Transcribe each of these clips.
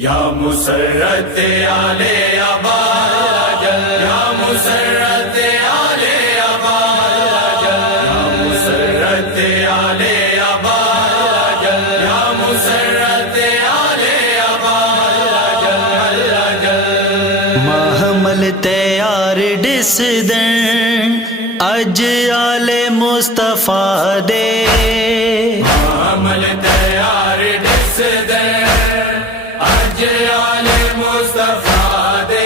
یا مسرت آلِ ابا یا مسرت آلِ ابا یا مسرت آلِ ابا یا مسرت آلِ ابا محمل تیار ڈس دیں اج آلے مصطفیٰ دے محمل تیار ڈس دیں اج آلِ مصطفیٰ دے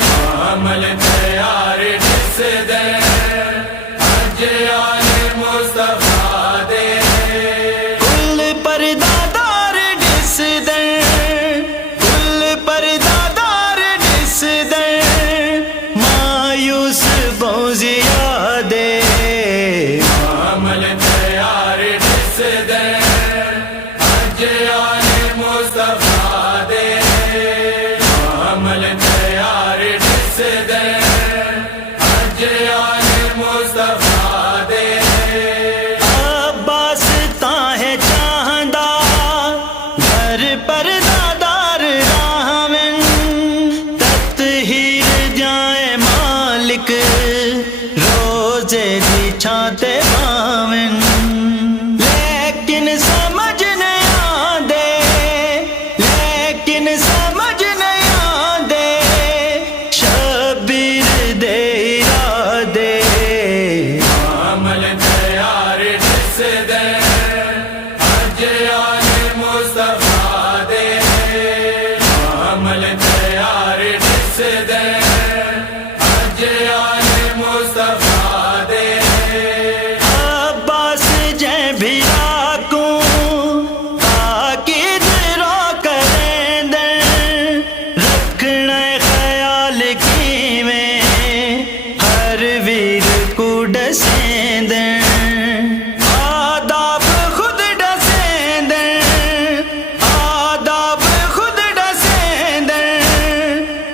محمل تیار ڈس دیں اج آلِ مصطفیٰ دے کل پردہ دار ڈس دیں کل پردہ دار ڈس دیں مایوس بوزیا دے محمل تیار ڈس دیں اج آلِ مصطفیٰ دے محمل تیار ڈس دیں اج آلِ مصطفیٰ دے عباس تاہیں چاہندہ گھر پردہ دار راہمن تطہیر جائے مالک روزے دی چھانتے باون لیکن سمجھ نہیں آندے لیکن سمجھ نہیں آندے شبیر دے ارادے محمل تیار ڈس دیں اج آلِ مصطفیٰ دے محمل تیار ڈس دیں اج آلِ مصطفیٰ دے عباس جے بھیرا کو تاکید رو کریں دیں رکھنا خیال کی میں ہر ویر کو ڈسیں دیں آداب خود ڈسیں دیں آداب خود ڈسیں دیں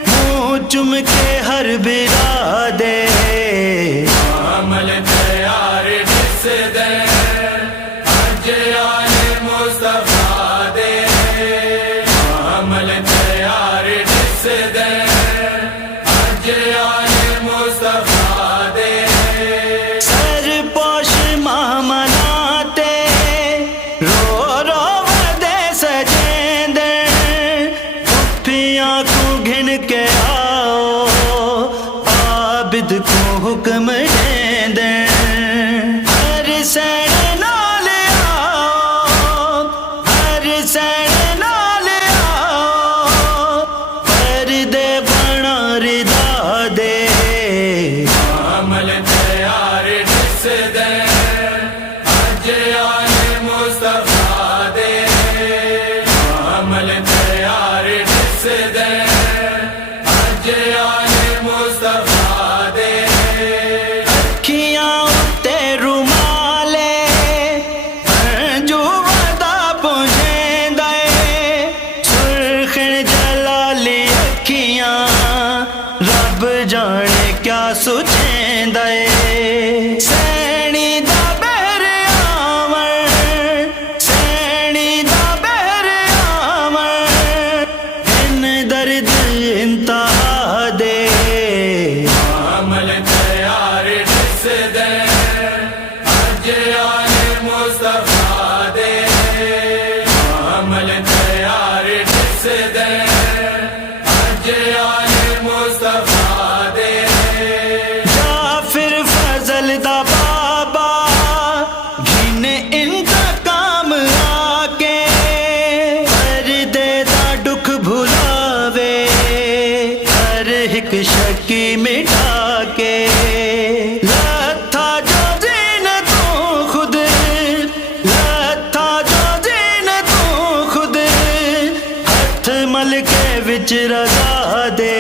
منہ چم کے ہر برا دے محمل تیار ڈس دیں اج آلِ مصطفیٰ دے محمل تیار ڈس دیں اج آلِ مصطفیٰ دے سر پوش مہمناتے رو رو ودے سجیں دیں پھپھیاں کو گھن کے آؤ عابد کو حکم دیں دیں ہر سین نال آؤ ہر سین نال آؤ پردے بنا رضا دے محمل تیار ڈس دیں اج آلِ مصطفیٰ دے محمل تیار ڈس دیں اج آلِ مصطفیٰ دے کھیاں اتے رومالے جو ودا پہنچیں دے سرخن جلالی اکھیاں رب جانے کیا سوچیں دے سینی دا بہر آمر سینی دا بہر آمر ان درد انتہا دے محمل تیار ڈس دیں اج آلِ مصطفیٰ دے محمل تیار ڈس دیں اج آلِ مصطفیٰ دے جعفر فضل دا بابا گھن انتقام آکے پردے دا دکھ بھلاوے ہر ایک شکی مٹا کے لتھا جو دین تو خود لتھا جو دین تو خود ہاتھ مل کے وچ رضا دے